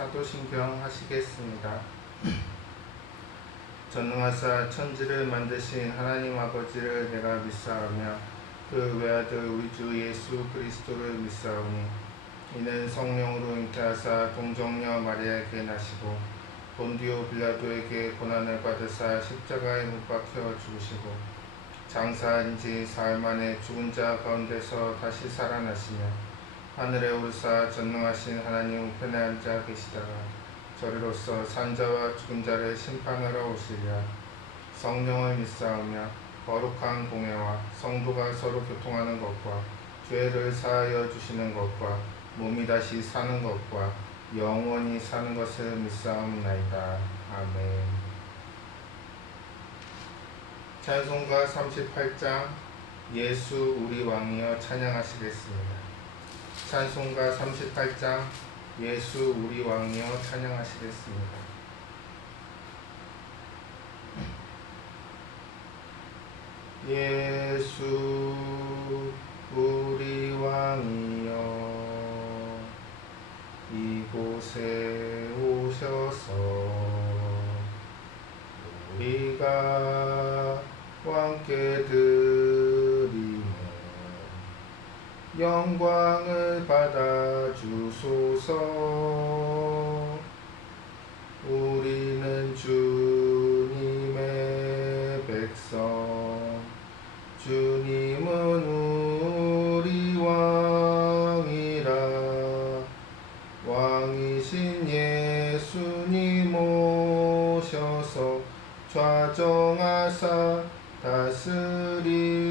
사도신경 하시겠습니다. 전능하사 천지를 만드신 하나님 아버지를 내가 믿사오며 그 외아들 우리 주 예수 그리스도를 믿사오니 이는 성령으로 잉태하사 동정녀 마리아에게 나시고 본디오 빌라도에게 고난을 받으사 십자가에 못 박혀 죽으시고 장사한 지 사흘 만에 죽은 자 가운데서 다시 살아나시며 하늘에 오르사 전능하신 하나님 우편에 앉아 계시다가 저리로서 산자와 죽은 자를 심판하러 오시리라. 성령을 믿사오며 거룩한 공회와 성도가 서로 교통하는 것과 죄를 사하여 주시는 것과 몸이 다시 사는 것과 영원히 사는 것을 믿사옵나이다. 아멘. 찬송가 38장 예수 우리 왕이여 찬양하시겠습니다. 찬송가 38장 예수 우리 왕이여 찬양하시겠습니다. 예수 우리 왕이여 이곳에 오셔서 우리가 왕께 드리는 영광을 받아 주소서. 우리는 주님의 백성, 주님은 우리 왕이라. 왕이신 예수님 오셔서 좌정하사 다스리소서.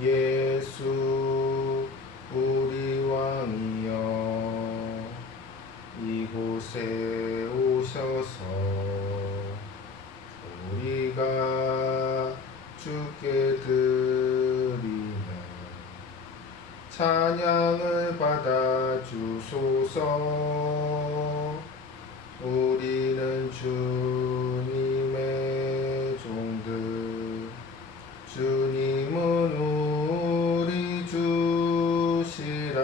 예수 우리 왕이여 이곳에 오셔서 우리가 주께 드리는 찬양을 받아 주소서. 우리는 주님의 종들, 주님은 우리 주시라.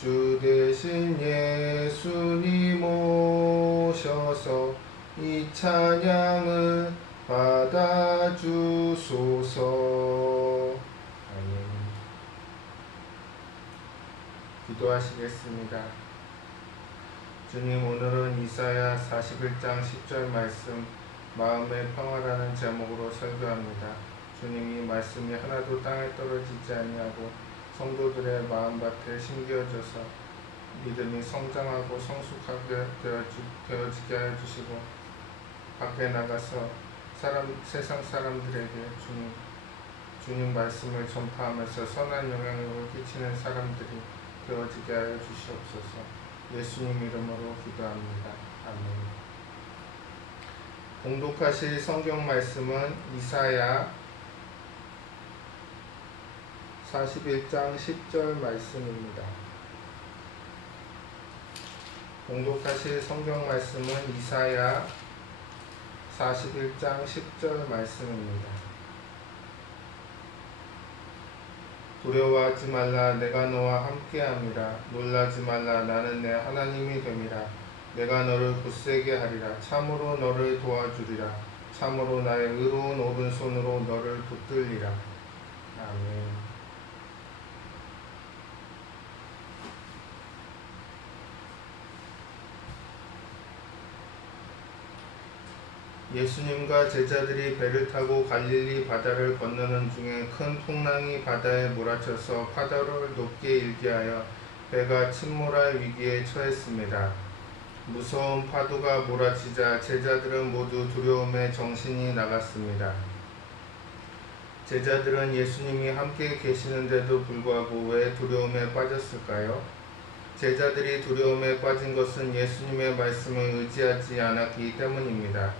주 대신 예수님 오셔서 이 찬양을 받아 주소서. 아멘. 기도하시겠습니다. 주님, 오늘은 이사야 41장 10절 말씀 마음의 평화라는 제목으로 설교합니다. 주님, 이 말씀이 하나도 땅에 떨어지지 아니하고 성도들의 마음밭에 심겨져서 믿음이 성장하고 성숙하게 되어지게 하여 주시고 밖에 나가서 세상 사람들에게 주님 말씀을 전파하면서 선한 영향력을 끼치는 사람들이 되어지게 하여 주시옵소서. 예수님 이름으로 기도합니다. 아멘. 봉독하실 성경 말씀은 이사야 41장 10절 말씀입니다. 봉독하실 성경 말씀은 이사야 41장 10절 말씀입니다. 두려워하지 말라. 내가 너와 함께함이라. 놀라지 말라. 나는 내 하나님이 됨이라. 내가 너를 굳세게 하리라. 참으로 너를 도와주리라. 참으로 나의 의로운 오른손으로 너를 붙들리라. 아멘. 예수님과 제자들이 배를 타고 갈릴리 바다를 건너는 중에 큰 풍랑이 바다에 몰아쳐서 파도를 높게 일게 하여 배가 침몰할 위기에 처했습니다. 무서운 파도가 몰아치자 제자들은 모두 두려움에 정신이 나갔습니다. 제자들은 예수님이 함께 계시는데도 불구하고 왜 두려움에 빠졌을까요? 제자들이 두려움에 빠진 것은 예수님의 말씀을 의지하지 않았기 때문입니다.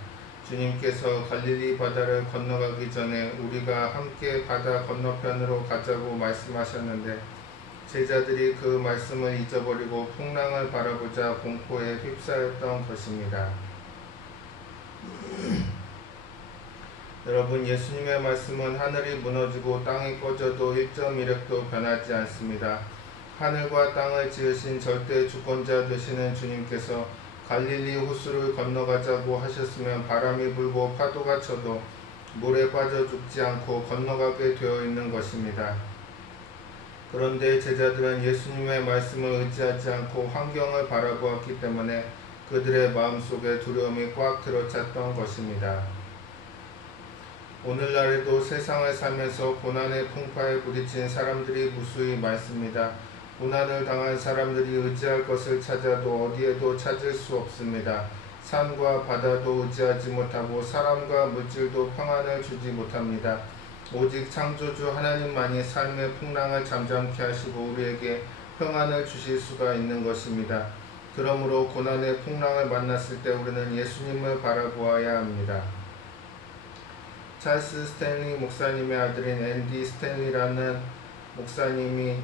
주님께서 갈릴리 바다를 건너가기 전에 우리가 함께 바다 건너편으로 가자고 말씀하셨는데 제자들이 그 말씀을 잊어버리고 풍랑을 바라보자 공포에 휩싸였던 것입니다. 여러분, 예수님의 말씀은 하늘이 무너지고 땅이 꺼져도 1.1획도 변하지 않습니다. 하늘과 땅을 지으신 절대 주권자 되시는 주님께서 갈릴리 호수를 건너가자고 하셨으면 바람이 불고 파도가 쳐도 물에 빠져 죽지 않고 건너가게 되어 있는 것입니다. 그런데 제자들은 예수님의 말씀을 의지하지 않고 환경을 바라보았기 때문에 그들의 마음속에 두려움이 꽉 들어찼던 것입니다. 오늘날에도 세상을 살면서 고난의 풍파에 부딪힌 사람들이 무수히 많습니다. 고난을 당한 사람들이 의지할 것을 찾아도 어디에도 찾을 수 없습니다. 산과 바다도 의지하지 못하고 사람과 물질도 평안을 주지 못합니다. 오직 창조주 하나님만이 삶의 풍랑을 잠잠케 하시고 우리에게 평안을 주실 수가 있는 것입니다. 그러므로 고난의 풍랑을 만났을 때 우리는 예수님을 바라보아야 합니다. 찰스 스탠리 목사님의 아들인 앤디 스탠리라는 목사님이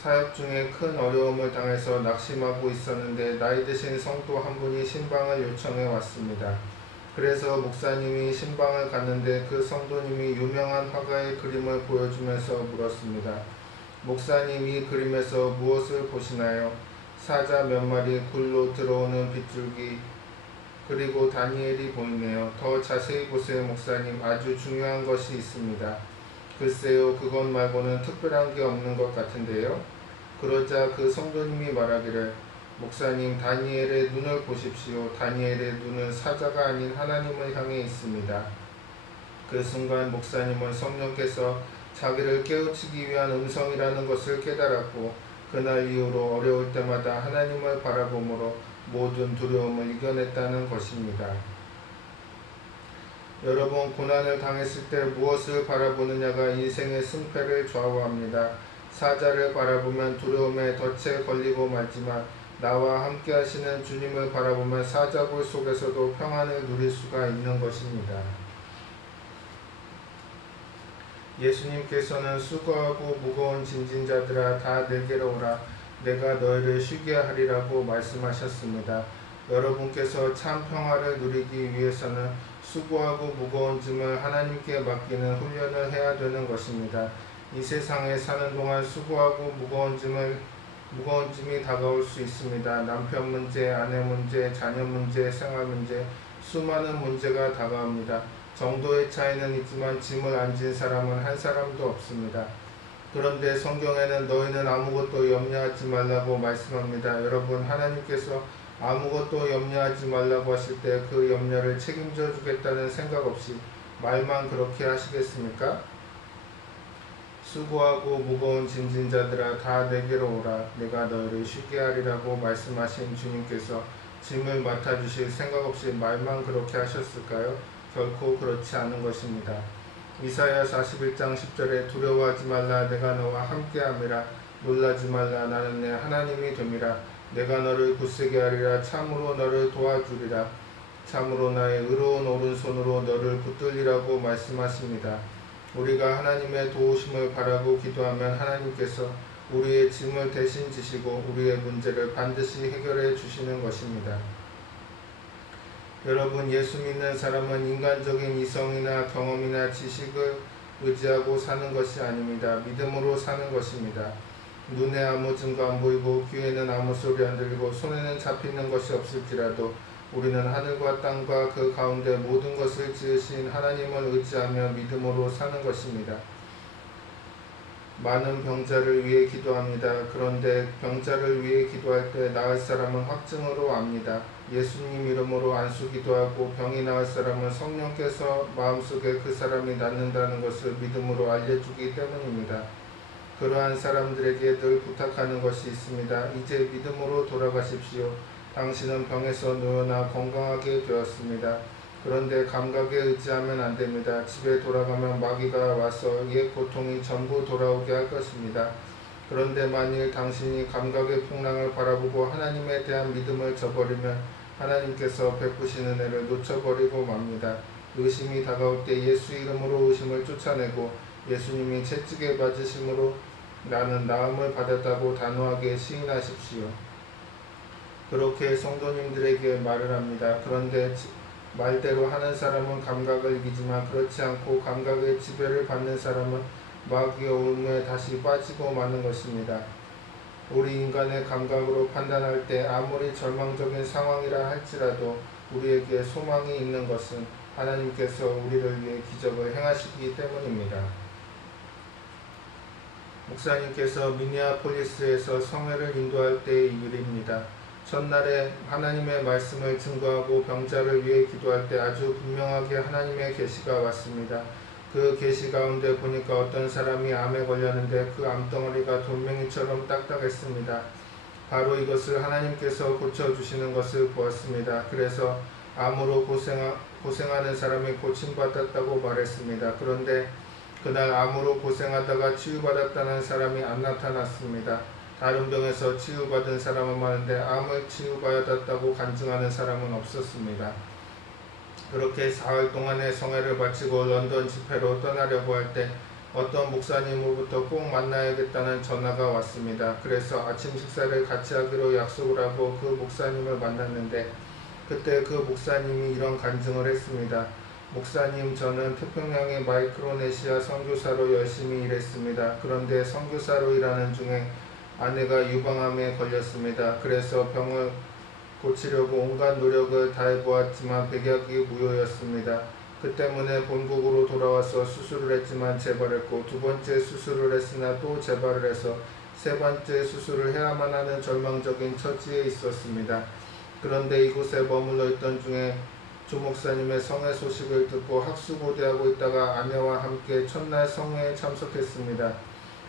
사역 중에 큰 어려움을 당해서 낙심하고 있었는데 나이 드신 성도 한 분이 신방을 요청해 왔습니다. 그래서 목사님이 신방을 갔는데 그 성도님이 유명한 화가의 그림을 보여주면서 물었습니다. 목사님이 그림에서 무엇을 보시나요? 사자 몇 마리, 굴로 들어오는 빗줄기, 그리고 다니엘이 보이네요. 더 자세히 보세요 목사님, 아주 중요한 것이 있습니다. 글쎄요, 그것 말고는 특별한 게 없는 것 같은데요. 그러자 그 성도님이 말하기를, 목사님, 다니엘의 눈을 보십시오. 다니엘의 눈은 사자가 아닌 하나님을 향해 있습니다. 그 순간 목사님은 성령께서 자기를 깨우치기 위한 음성이라는 것을 깨달았고 그날 이후로 어려울 때마다 하나님을 바라봄으로 모든 두려움을 이겨냈다는 것입니다. 여러분, 고난을 당했을 때 무엇을 바라보느냐가 인생의 승패를 좌우합니다. 사자를 바라보면 두려움에 덫에 걸리고 말지만 나와 함께 하시는 주님을 바라보면 사자굴 속에서도 평안을 누릴 수가 있는 것입니다. 예수님께서는 수고하고 무거운 짐진 자들아 다 내게로 오라, 내가 너희를 쉬게 하리라고 말씀하셨습니다. 여러분께서 참 평화를 누리기 위해서는 수고하고 무거운 짐을 하나님께 맡기는 훈련을 해야 되는 것입니다. 이 세상에 사는 동안 수고하고 무거운 짐이 다가올 수 있습니다. 남편 문제, 아내 문제, 자녀 문제, 생활 문제, 수많은 문제가 다가옵니다. 정도의 차이는 있지만 짐을 안 진 사람은 한 사람도 없습니다. 그런데 성경에는 너희는 아무것도 염려하지 말라고 말씀합니다. 여러분, 하나님께서 아무것도 염려하지 말라고 하실 때 그 염려를 책임져 주겠다는 생각 없이 말만 그렇게 하시겠습니까? 수고하고 무거운 짐진 자들아 다 내게로 오라, 내가 너희를 쉬게 하리라고 말씀하신 주님께서 짐을 맡아주실 생각 없이 말만 그렇게 하셨을까요? 결코 그렇지 않은 것입니다. 이사야 41장 10절에 두려워하지 말라, 내가 너와 함께함이라, 놀라지 말라, 나는 내 하나님이 됨이라, 내가 너를 굳세게 하리라, 참으로 너를 도와주리라, 참으로 나의 의로운 오른손으로 너를 붙들리라고 말씀하십니다. 우리가 하나님의 도우심을 바라고 기도하면 하나님께서 우리의 짐을 대신 지시고 우리의 문제를 반드시 해결해 주시는 것입니다. 여러분, 예수 믿는 사람은 인간적인 이성이나 경험이나 지식을 의지하고 사는 것이 아닙니다. 믿음으로 사는 것입니다. 눈에 아무 증거 안 보이고 귀에는 아무 소리 안 들리고 손에는 잡히는 것이 없을지라도 우리는 하늘과 땅과 그 가운데 모든 것을 지으신 하나님을 의지하며 믿음으로 사는 것입니다. 많은 병자를 위해 기도합니다. 그런데 병자를 위해 기도할 때 나을 사람은 확증으로 압니다. 예수님 이름으로 안수 기도하고 병이 나을 사람은 성령께서 마음속에 그 사람이 낫는다는 것을 믿음으로 알려주기 때문입니다. 그러한 사람들에게 늘 부탁하는 것이 있습니다. 이제 믿음으로 돌아가십시오. 당신은 병에서 놓여나 건강하게 되었습니다. 그런데 감각에 의지하면 안 됩니다. 집에 돌아가면 마귀가 와서 옛 고통이 전부 돌아오게 할 것입니다. 그런데 만일 당신이 감각의 풍랑을 바라보고 하나님에 대한 믿음을 저버리면 하나님께서 베푸시는 은혜를 놓쳐버리고 맙니다. 의심이 다가올 때 예수 이름으로 의심을 쫓아내고 예수님이 채찍에 맞으심으로 나는 나음을 받았다고 단호하게 시인하십시오. 그렇게 성도님들에게 말을 합니다. 그런데 말대로 하는 사람은 감각을 이기지만 그렇지 않고 감각의 지배를 받는 사람은 마귀의 올무에 다시 빠지고 마는 것입니다. 우리 인간의 감각으로 판단할 때 아무리 절망적인 상황이라 할지라도 우리에게 소망이 있는 것은 하나님께서 우리를 위해 기적을 행하시기 때문입니다. 목사님께서 미니아폴리스에서 성회를 인도할 때의 일입니다. 첫날에 하나님의 말씀을 증거하고 병자를 위해 기도할 때 아주 분명하게 하나님의 계시가 왔습니다. 그 계시 가운데 보니까 어떤 사람이 암에 걸렸는데 그 암덩어리가 돌멩이처럼 딱딱했습니다. 바로 이것을 하나님께서 고쳐주시는 것을 보았습니다. 그래서 암으로 고생하는 사람이 고침받았다고 말했습니다. 그런데 그날 암으로 고생하다가 치유받았다는 사람이 안 나타났습니다. 다른 병에서 치유받은 사람은 많은데 암을 치유받았다고 간증하는 사람은 없었습니다. 그렇게 사흘 동안의 성회를 마치고 런던 집회로 떠나려고 할 때 어떤 목사님으로부터 꼭 만나야겠다는 전화가 왔습니다. 그래서 아침 식사를 같이 하기로 약속을 하고 그 목사님을 만났는데 그때 그 목사님이 이런 간증을 했습니다. 목사님, 저는 태평양의 마이크로네시아 선교사로 열심히 일했습니다. 그런데 선교사로 일하는 중에 아내가 유방암에 걸렸습니다. 그래서 병을 고치려고 온갖 노력을 다해보았지만 백약이 무효였습니다. 그 때문에 본국으로 돌아와서 수술을 했지만 재발했고 두 번째 수술을 했으나 또 재발을 해서 세 번째 수술을 해야만 하는 절망적인 처지에 있었습니다. 그런데 이곳에 머물러 있던 중에 조 목사님의 성회 소식을 듣고 학수고대하고 있다가 아내와 함께 첫날 성회에 참석했습니다.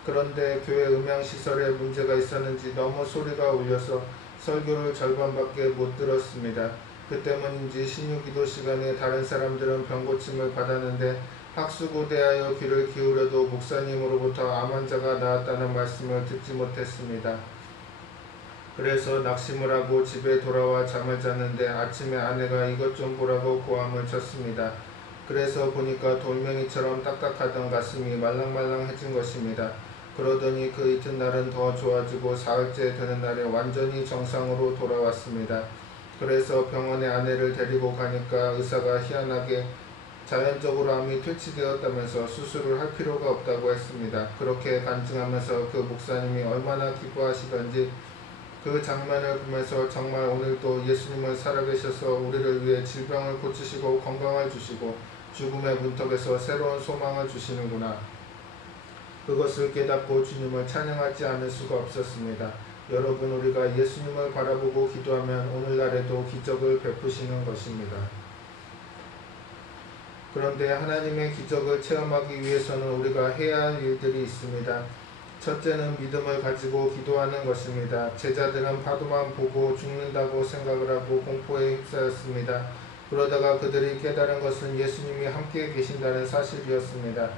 그런데 교회 음향시설에 문제가 있었는지 너무 소리가 울려서 설교를 절반밖에 못 들었습니다. 그 때문인지 신유기도 시간에 다른 사람들은 병고침을 받았는데 학수고대하여 귀를 기울여도 목사님으로부터 암 환자가 나았다는 말씀을 듣지 못했습니다. 그래서 낙심을 하고 집에 돌아와 잠을 잤는데 아침에 아내가 이것 좀 보라고 고함을 쳤습니다. 그래서 보니까 돌멩이처럼 딱딱하던 가슴이 말랑말랑해진 것입니다. 그러더니 그 이튿날은 더 좋아지고 사흘째 되는 날에 완전히 정상으로 돌아왔습니다. 그래서 병원에 아내를 데리고 가니까 의사가 희한하게 자연적으로 암이 퇴치되었다면서 수술을 할 필요가 없다고 했습니다. 그렇게 간증하면서 그 목사님이 얼마나 기뻐하시던지 그 장면을 보면서 정말 오늘도 예수님은 살아계셔서 우리를 위해 질병을 고치시고 건강을 주시고 죽음의 문턱에서 새로운 소망을 주시는구나. 그것을 깨닫고 주님을 찬양하지 않을 수가 없었습니다. 여러분, 우리가 예수님을 바라보고 기도하면 오늘날에도 기적을 베푸시는 것입니다. 그런데 하나님의 기적을 체험하기 위해서는 우리가 해야 할 일들이 있습니다. 첫째는 믿음을 가지고 기도하는 것입니다. 제자들은 파도만 보고 죽는다고 생각을 하고 공포에 휩싸였습니다. 그러다가 그들이 깨달은 것은 예수님이 함께 계신다는 사실이었습니다.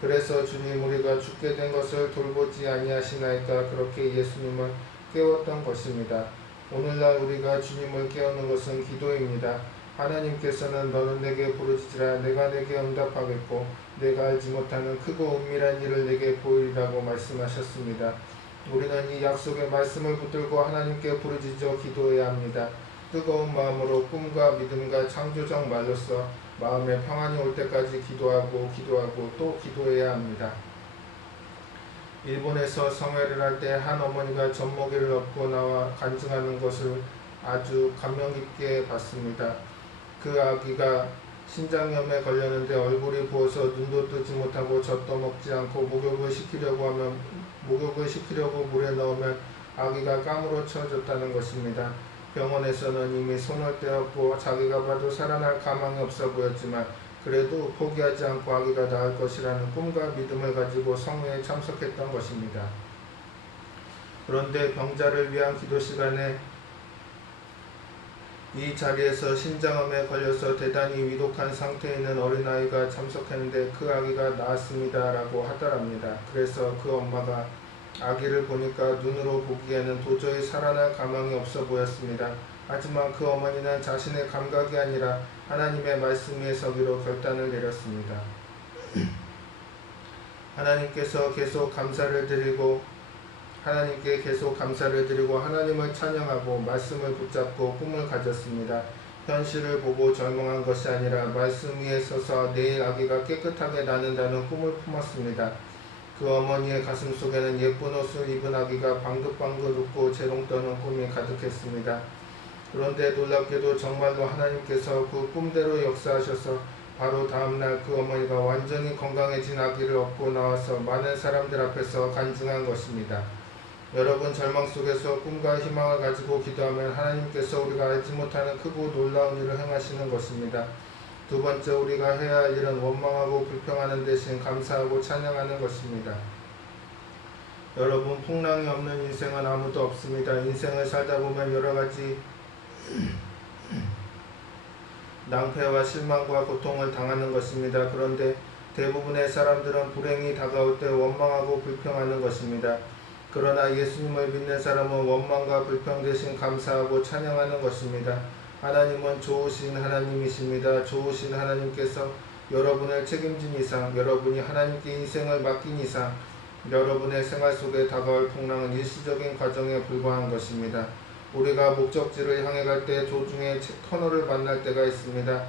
그래서 주님, 우리가 죽게 된 것을 돌보지 아니하시나이까 그렇게 예수님을 깨웠던 것입니다. 오늘날 우리가 주님을 깨우는 것은 기도입니다. 하나님께서는 너는 내게 부르짖으라 내가 내게 응답하겠고 내가 알지 못하는 크고 은밀한 일을 내게 보이리라고 말씀하셨습니다. 우리는 이 약속의 말씀을 붙들고 하나님께 부르짖어 기도해야 합니다. 뜨거운 마음으로 꿈과 믿음과 창조적 말로써 마음의 평안이 올 때까지 기도하고 또 기도해야 합니다. 일본에서 성회를 할 때 한 어머니가 젖먹이를 업고 나와 간증하는 것을 아주 감명 깊게 봤습니다. 그 아기가 신장염에 걸렸는데 얼굴이 부어서 눈도 뜨지 못하고 젖도 먹지 않고 목욕을 시키려고 물에 넣으면 아기가 까무러쳐졌다는 것입니다. 병원에서는 이미 손을 떼었고 자기가 봐도 살아날 가망이 없어 보였지만 그래도 포기하지 않고 아기가 나을 것이라는 꿈과 믿음을 가지고 성회에 참석했던 것입니다. 그런데 병자를 위한 기도 시간에 이 자리에서 신장암에 걸려서 대단히 위독한 상태에 있는 어린아이가 참석했는데 그 아기가 나았습니다 라고 하더랍니다. 그래서 그 엄마가 아기를 보니까 눈으로 보기에는 도저히 살아날 가망이 없어 보였습니다. 하지만 그 어머니는 자신의 감각이 아니라 하나님의 말씀 위에 서기로 결단을 내렸습니다. 하나님께 계속 감사를 드리고 하나님을 찬양하고 말씀을 붙잡고 꿈을 가졌습니다. 현실을 보고 절망한 것이 아니라 말씀 위에 서서 내일 아기가 깨끗하게 낳는다는 꿈을 품었습니다. 그 어머니의 가슴 속에는 예쁜 옷을 입은 아기가 방긋방긋 웃고 재롱 떠는 꿈이 가득했습니다. 그런데 놀랍게도 정말로 하나님께서 그 꿈대로 역사하셔서 바로 다음날 그 어머니가 완전히 건강해진 아기를 업고 나와서 많은 사람들 앞에서 간증한 것입니다. 여러분, 절망 속에서 꿈과 희망을 가지고 기도하면 하나님께서 우리가 알지 못하는 크고 놀라운 일을 행하시는 것입니다. 두 번째, 우리가 해야 할 일은 원망하고 불평하는 대신 감사하고 찬양하는 것입니다. 여러분, 풍랑이 없는 인생은 아무도 없습니다. 인생을 살다 보면 여러 가지 낭패와 실망과 고통을 당하는 것입니다. 그런데 대부분의 사람들은 불행이 다가올 때 원망하고 불평하는 것입니다. 그러나 예수님을 믿는 사람은 원망과 불평 대신 감사하고 찬양하는 것입니다. 하나님은 좋으신 하나님이십니다. 좋으신 하나님께서 여러분을 책임진 이상, 여러분이 하나님께 인생을 맡긴 이상, 여러분의 생활 속에 다가올 풍랑은 일시적인 과정에 불과한 것입니다. 우리가 목적지를 향해 갈 때 도중에 터널을 만날 때가 있습니다.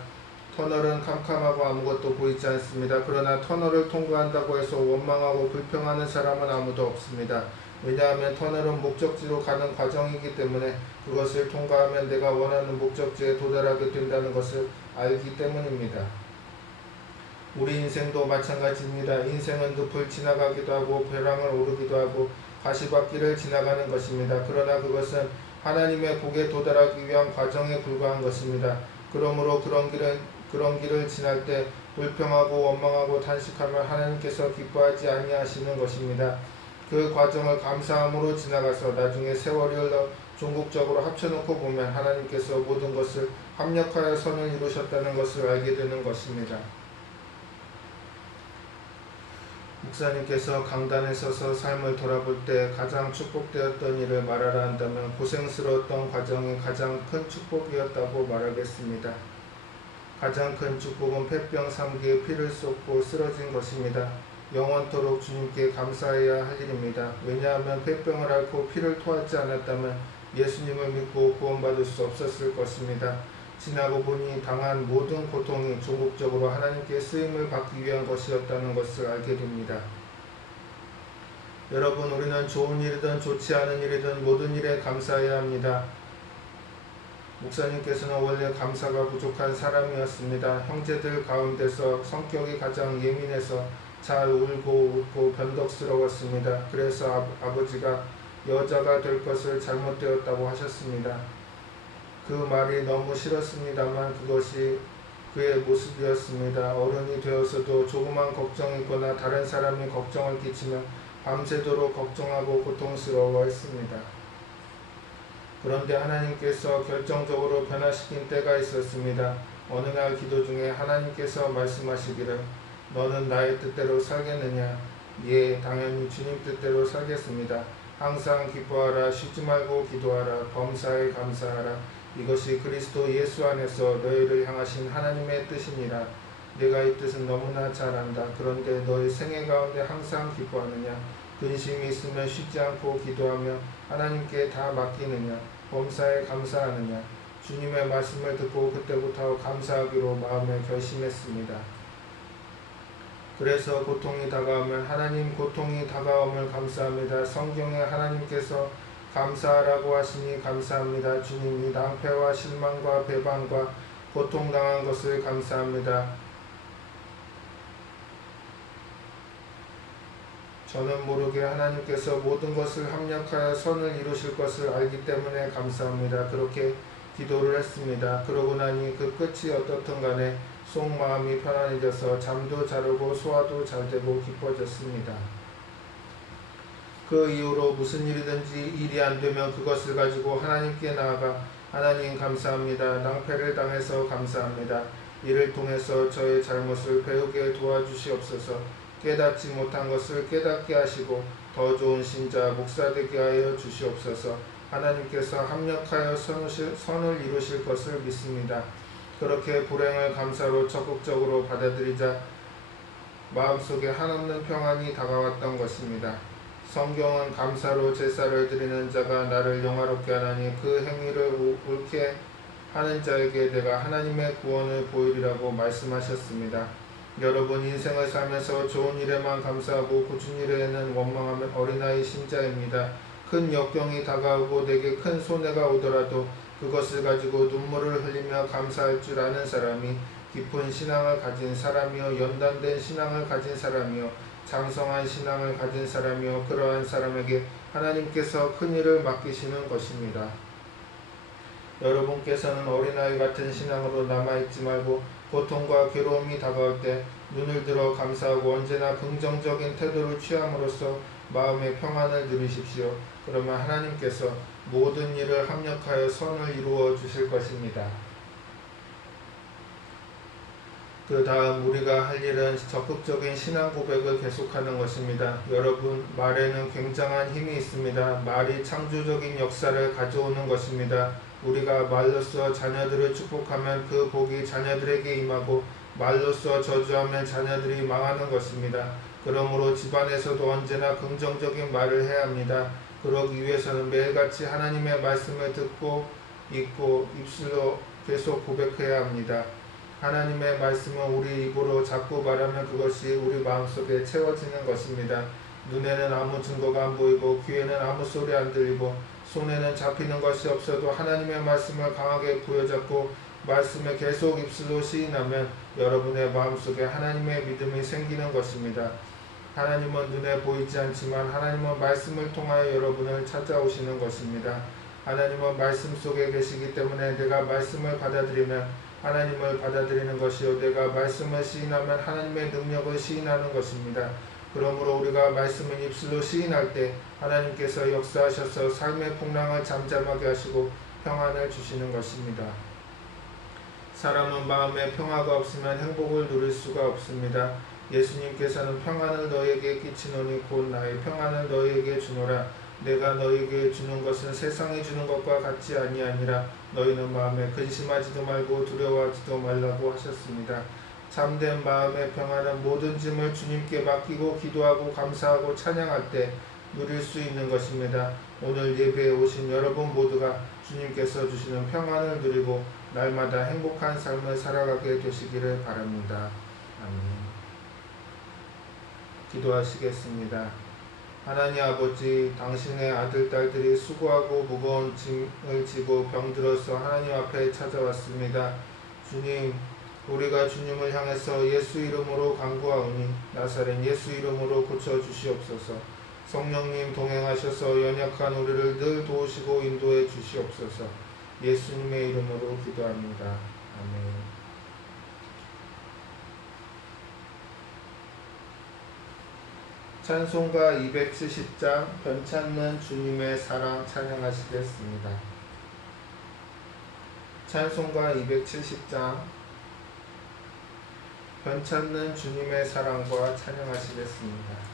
터널은 캄캄하고 아무것도 보이지 않습니다. 그러나 터널을 통과한다고 해서 원망하고 불평하는 사람은 아무도 없습니다. 왜냐하면 터널은 목적지로 가는 과정이기 때문에 그것을 통과하면 내가 원하는 목적지에 도달하게 된다는 것을 알기 때문입니다. 우리 인생도 마찬가지입니다. 인생은 늪을 지나가기도 하고 벼랑을 오르기도 하고 가시밭길을 지나가는 것입니다. 그러나 그것은 하나님의 복에 도달하기 위한 과정에 불과한 것입니다. 그러므로 그런 길을 지날 때 불평하고 원망하고 탄식하면 하나님께서 기뻐하지 아니하시는 것입니다. 그 과정을 감사함으로 지나가서 나중에 세월이 흘러 종국적으로 합쳐놓고 보면 하나님께서 모든 것을 합력하여 선을 이루셨다는 것을 알게 되는 것입니다. 목사님께서 강단에 서서 삶을 돌아볼 때 가장 축복되었던 일을 말하라 한다면 고생스러웠던 과정이 가장 큰 축복이었다고 말하겠습니다. 가장 큰 축복은 폐병 3기에 피를 쏟고 쓰러진 것입니다. 영원토록 주님께 감사해야 할 일입니다. 왜냐하면 폐병을 앓고 피를 토하지 않았다면 예수님을 믿고 구원받을 수 없었을 것입니다. 지나고 보니 당한 모든 고통이 종국적으로 하나님께 쓰임을 받기 위한 것이었다는 것을 알게 됩니다. 여러분, 우리는 좋은 일이든 좋지 않은 일이든 모든 일에 감사해야 합니다. 목사님께서는 원래 감사가 부족한 사람이었습니다. 형제들 가운데서 성격이 가장 예민해서 잘 울고 웃고 변덕스러웠습니다. 그래서 아버지가 여자가 될 것을 잘못되었다고 하셨습니다. 그 말이 너무 싫었습니다만 그것이 그의 모습이었습니다. 어른이 되어서도 조그만 걱정이 있거나 다른 사람이 걱정을 끼치면 밤새도록 걱정하고 고통스러워했습니다. 그런데 하나님께서 결정적으로 변화시킨 때가 있었습니다. 어느 날 기도 중에 하나님께서 말씀하시기를 너는 나의 뜻대로 살겠느냐? 예, 당연히 주님 뜻대로 살겠습니다. 항상 기뻐하라, 쉬지 말고 기도하라, 범사에 감사하라. 이것이 그리스도 예수 안에서 너희를 향하신 하나님의 뜻이니라. 내가 이 뜻은 너무나 잘 안다. 그런데 너희 생애 가운데 항상 기뻐하느냐? 근심이 있으면 쉬지 않고 기도하며 하나님께 다 맡기느냐? 범사에 감사하느냐? 주님의 말씀을 듣고 그때부터 감사하기로 마음에 결심했습니다. 그래서 고통이 다가오면 하나님 고통이 다가옴을 감사합니다. 성경에 하나님께서 감사하라고 하시니 감사합니다. 주님이 낭패와 실망과 배반과 고통당한 것을 감사합니다. 저는 모르게 하나님께서 모든 것을 합력하여 선을 이루실 것을 알기 때문에 감사합니다. 그렇게 기도를 했습니다. 그러고 나니 그 끝이 어떻든 간에 속마음이 편안해져서 잠도 잘 오고 소화도 잘 되고 기뻐졌습니다. 그 이후로 무슨 일이든지 일이 안 되면 그것을 가지고 하나님께 나아가 하나님 감사합니다. 낭패를 당해서 감사합니다. 이를 통해서 저의 잘못을 배우게 도와주시옵소서. 깨닫지 못한 것을 깨닫게 하시고 더 좋은 신자 목사 되게 하여 주시옵소서. 하나님께서 합력하여 선을 이루실 것을 믿습니다. 그렇게 불행을 감사로 적극적으로 받아들이자 마음속에 한없는 평안이 다가왔던 것입니다. 성경은 감사로 제사를 드리는 자가 나를 영화롭게 하나니 그 행위를 옳게 하는 자에게 내가 하나님의 구원을 보이리라고 말씀하셨습니다. 여러분 인생을 살면서 좋은 일에만 감사하고 고준 일에는 원망하면 어린아이 신자입니다. 큰 역경이 다가오고 내게 큰 손해가 오더라도 그것을 가지고 눈물을 흘리며 감사할 줄 아는 사람이 깊은 신앙을 가진 사람이요 연단된 신앙을 가진 사람이요 장성한 신앙을 가진 사람이요 그러한 사람에게 하나님께서 큰 일을 맡기시는 것입니다. 여러분께서는 어린아이 같은 신앙으로 남아있지 말고 고통과 괴로움이 다가올 때 눈을 들어 감사하고 언제나 긍정적인 태도를 취함으로써 마음의 평안을 누리십시오. 그러면 하나님께서 모든 일을 합력하여 선을 이루어 주실 것입니다. 그 다음 우리가 할 일은 적극적인 신앙 고백을 계속하는 것입니다. 여러분, 말에는 굉장한 힘이 있습니다. 말이 창조적인 역사를 가져오는 것입니다. 우리가 말로써 자녀들을 축복하면 그 복이 자녀들에게 임하고 말로써 저주하면 자녀들이 망하는 것입니다. 그러므로 집안에서도 언제나 긍정적인 말을 해야 합니다. 그러기 위해서는 매일같이 하나님의 말씀을 듣고 읽고 입술로 계속 고백해야 합니다. 하나님의 말씀은 우리 입으로 자꾸 말하면 그것이 우리 마음속에 채워지는 것입니다. 눈에는 아무 증거가 안 보이고 귀에는 아무 소리 안 들리고 손에는 잡히는 것이 없어도 하나님의 말씀을 강하게 부여잡고 말씀에 계속 입술로 시인하면 여러분의 마음속에 하나님의 믿음이 생기는 것입니다. 하나님은 눈에 보이지 않지만 하나님은 말씀을 통하여 여러분을 찾아오시는 것입니다. 하나님은 말씀 속에 계시기 때문에 내가 말씀을 받아들이면 하나님을 받아들이는 것이요 내가 말씀을 시인하면 하나님의 능력을 시인하는 것입니다. 그러므로 우리가 말씀을 입술로 시인할 때 하나님께서 역사하셔서 삶의 풍랑을 잠잠하게 하시고 평안을 주시는 것입니다. 사람은 마음에 평화가 없으면 행복을 누릴 수가 없습니다. 예수님께서는 평안을 너희에게 끼치노니 곧 나의 평안을 너희에게 주노라. 내가 너희에게 주는 것은 세상이 주는 것과 같지 아니하니라. 너희는 마음에 근심하지도 말고 두려워하지도 말라고 하셨습니다. 참된 마음의 평안은 모든 짐을 주님께 맡기고 기도하고 감사하고 찬양할 때 누릴 수 있는 것입니다. 오늘 예배에 오신 여러분 모두가 주님께서 주시는 평안을 누리고 날마다 행복한 삶을 살아가게 되시기를 바랍니다. 아멘. 기도하시겠습니다. 하나님 아버지, 당신의 아들, 딸들이 수고하고 무거운 짐을 지고 병들어서 하나님 앞에 찾아왔습니다. 주님, 우리가 주님을 향해서 예수 이름으로 간구하오니 나사렛 예수 이름으로 고쳐주시옵소서. 성령님 동행하셔서 연약한 우리를 늘 도우시고 인도해 주시옵소서. 예수님의 이름으로 기도합니다. 아멘. 찬송가 270장 변찮는 주님의 사랑 찬양하시겠습니다. 찬송가 270장 변찮는 주님의 사랑과 찬양하시겠습니다.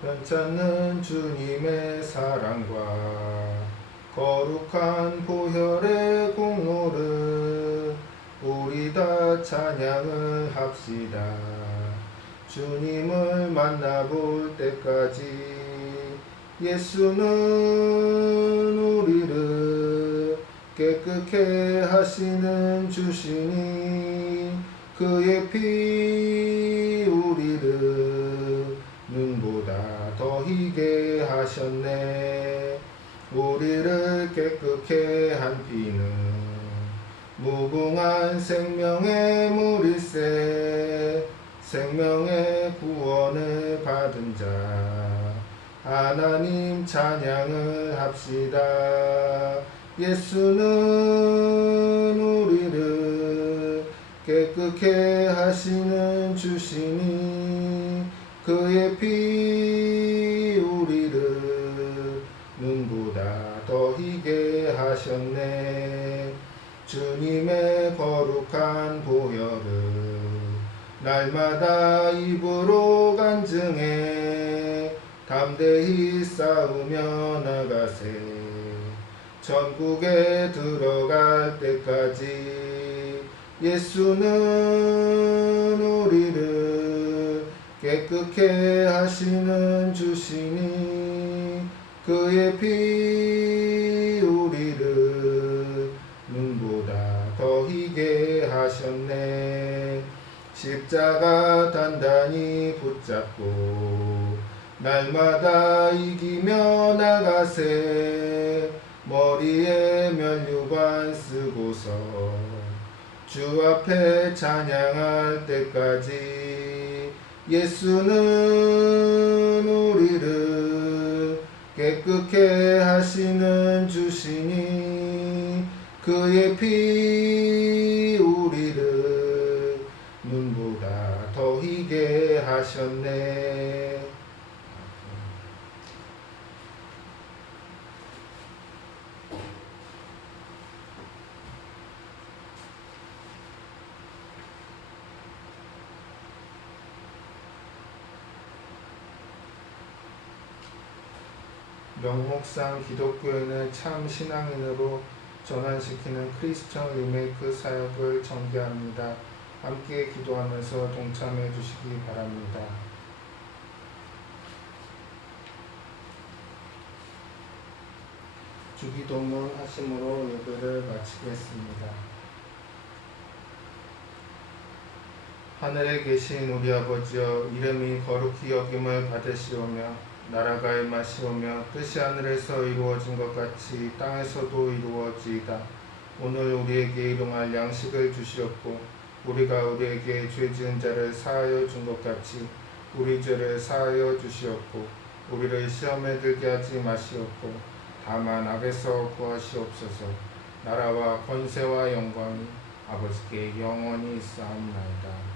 변찮는 주님의 사랑과 거룩한 보혈의 공로를 우리 다 찬양을 합시다. 주님을 만나볼 때까지 예수는 우리를 깨끗게 하시는 주시니 그의 피 우리를 눈보다 더 희게 하셨네. 우리를 깨끗게 한 피는 무궁한 생명의 물일세. 생명의 구원을 받은 자 하나님 찬양을 합시다. 예수는 우리를 깨끗게 하시는 주시니 그의 피 우리를 눈보다 더 희게 하셨네. 주님의 거룩한 보혈을 날마다 입으로 간증해 담대히 싸우며 나가세. 천국에 들어갈 때까지 예수는 우리를 깨끗게 하시는 주시니 그의 피 우리를 눈보다 더 희게 하셨네. 십자가 단단히 붙잡고 날마다 이기며 나가세. 머리에 면류관 쓰고서 주 앞에 찬양할 때까지 예수는 우리를 깨끗게 하시는 주시니 그의 피 우리를 눈보다 더 희게 하셨네. 명목상 기독교인을 참 신앙인으로 전환시키는 크리스천 리메이크 사역을 전개합니다. 함께 기도하면서 동참해 주시기 바랍니다. 주기도문 하심으로 예배를 마치겠습니다. 하늘에 계신 우리 아버지여, 이름이 거룩히 여김을 받으시오며 나라가 임하시오며 뜻이 하늘에서 이루어진 것 같이 땅에서도 이루어지이다. 오늘 우리에게 일용할 양식을 주시옵고 우리가 우리에게 죄 지은 자를 사하여 준 것 같이 우리 죄를 사하여 주시옵고 우리를 시험에 들게 하지 마시옵고 다만 악에서 구하시옵소서. 나라와 권세와 영광이 아버지께 영원히 있사옵나이다.